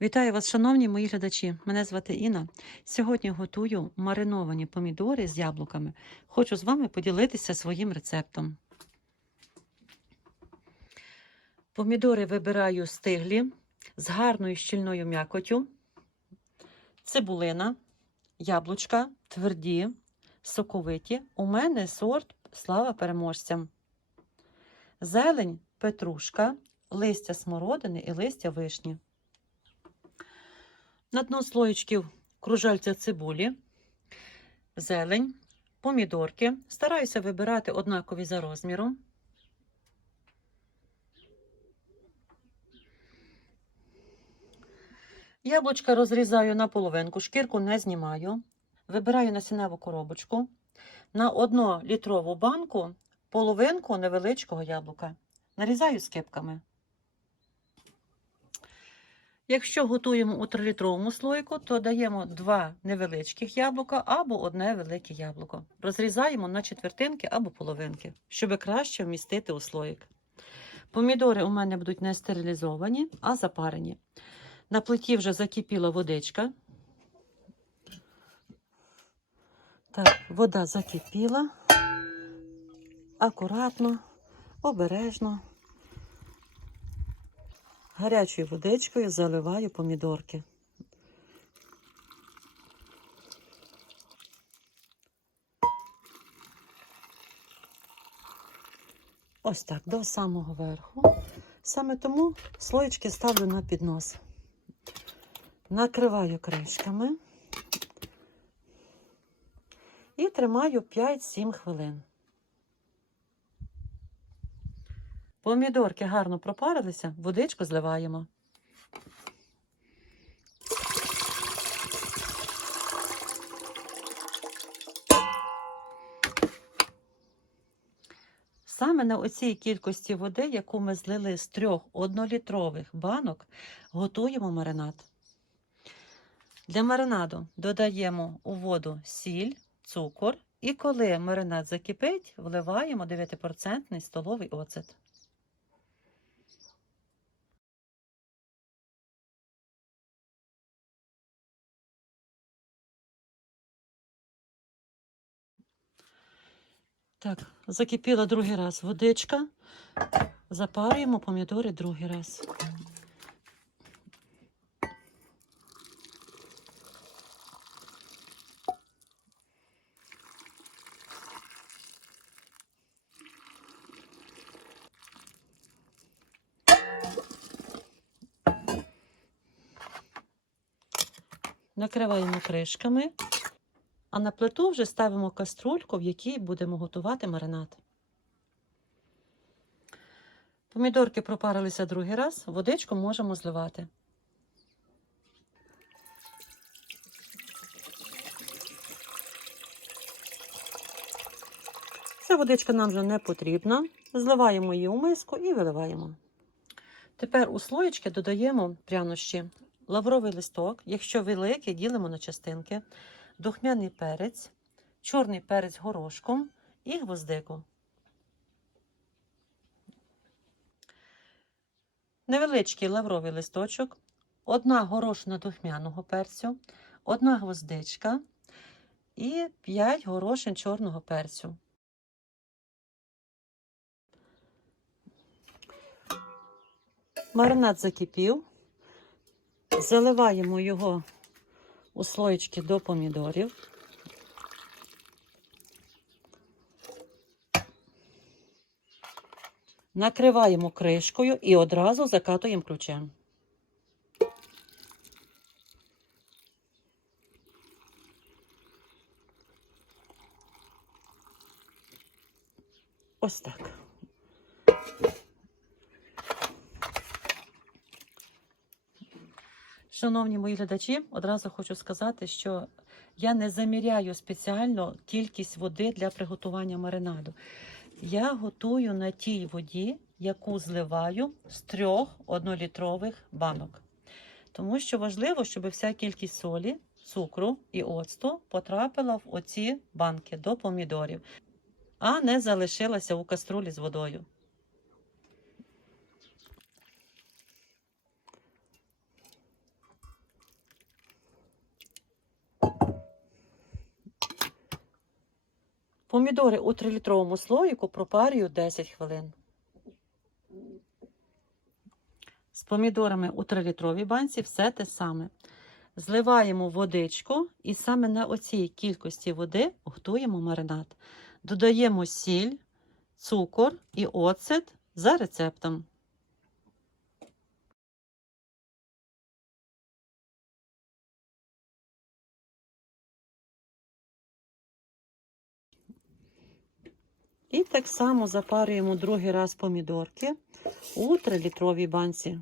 Вітаю вас, шановні мої глядачі. Мене звати Інна. Сьогодні готую мариновані помідори з яблуками. Хочу з вами поділитися своїм рецептом. Помідори вибираю стиглі з гарною щільною м'якотю, цибулина, яблучка, тверді, соковиті. У мене сорт слава переможцям. Зелень, петрушка, листя смородини і листя вишні. На дно слоєчків кружальця цибулі, зелень, помідорки. Стараюся вибирати однакові за розміром. Яблучка розрізаю на половинку, шкірку не знімаю. Вибираю насінневу коробочку. На 1 літрову банку половинку невеличкого яблука. Нарізаю скипками. Якщо готуємо у 3-літровому слойку, то даємо два невеличких яблука або одне велике яблуко. Розрізаємо на четвертинки або половинки, щоб краще вмістити у слоїк. Помідори у мене будуть не стерилізовані, а запарені. На плиті вже закипіла водичка. Так, вода закипіла. Акуратно, обережно. Гарячою водичкою заливаю помідорки. Ось так, до самого верху. Саме тому слоєчки ставлю на піднос. Накриваю кришками і тримаю 5-7 хвилин. Помідорки гарно пропарилися, водичку зливаємо. Саме на оцій кількості води, яку ми злили з трьох однолітрових банок, готуємо маринад. Для маринаду додаємо у воду сіль, цукор і коли маринад закипить, вливаємо 9% столовий оцет. Так, закипіла другий раз водичка. Запарюємо помідори другий раз. Накриваємо кришками. А на плиту вже ставимо каструльку, в якій будемо готувати маринад. Помідорки пропарилися другий раз, водичку можемо зливати. Ця водичка нам вже не потрібна. Зливаємо її у миску і виливаємо. Тепер у слоєчки додаємо прянощі. Лавровий листок, якщо великий, ділимо на частинки духмяний перець, чорний перець горошком і гвоздику. Невеличкий лавровий листочок, одна горошина духмяного перцю, одна гвоздичка і 5 горошин чорного перцю. Маринад закипів, заливаємо його у слоєчки до помідорів. Накриваємо кришкою і одразу закатуємо ключем. Ось так. Шановні мої глядачі, одразу хочу сказати, що я не заміряю спеціально кількість води для приготування маринаду. Я готую на тій воді, яку зливаю з трьох однолітрових банок. Тому що важливо, щоб вся кількість солі, цукру і оцту потрапила в оці банки до помідорів, а не залишилася у каструлі з водою. Помідори у 3-літровому слоїку пропарюю 10 хвилин. З помідорами у 3-літровій банці все те саме. Зливаємо водичку і саме на оцій кількості води готуємо маринад. Додаємо сіль, цукор і оцет за рецептом. І так само запарюємо другий раз помідорки у 3-літровій банці.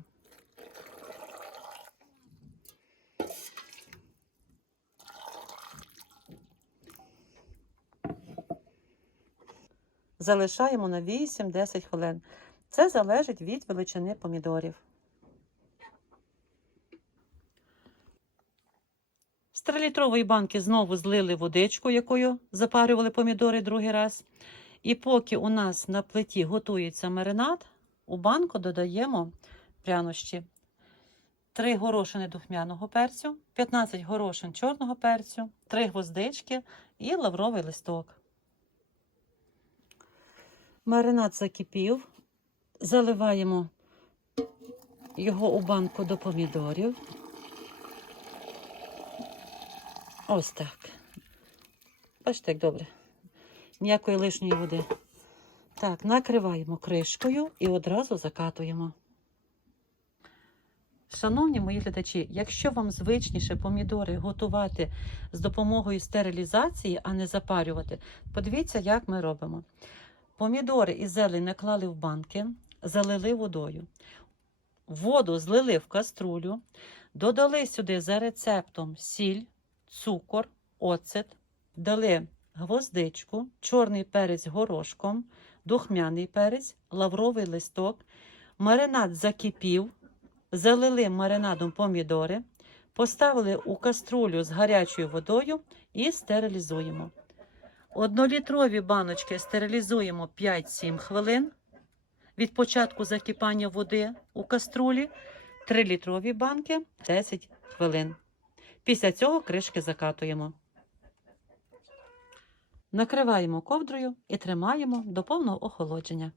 Залишаємо на 8-10 хвилин. Це залежить від величини помідорів. З 3-літрової банки знову злили водичку, якою запарювали помідори другий раз. І поки у нас на плиті готується маринад, у банку додаємо прянощі. 3 горошини духмяного перцю, 15 горошин чорного перцю, 3 гвоздички і лавровий листок. Маринад закипів, заливаємо його у банку до помідорів. Ось так. Бачите, як добре. Ніякої лишньої води. Так, накриваємо кришкою і одразу закатуємо. Шановні мої глядачі, якщо вам звичніше помідори готувати з допомогою стерилізації, а не запарювати, подивіться, як ми робимо. Помідори і зелень наклали в банки, залили водою. Воду злили в каструлю, додали сюди за рецептом сіль, цукор, оцет, дали гвоздичку, чорний перець горошком, духмяний перець, лавровий листок. Маринад закипів, залили маринадом помідори, поставили у каструлю з гарячою водою і стерилізуємо. Однолітрові баночки стерилізуємо 5-7 хвилин від початку закипання води у каструлі, 3-літрові банки 10 хвилин. Після цього кришки закатуємо. Накриваємо ковдрою і тримаємо до повного охолодження.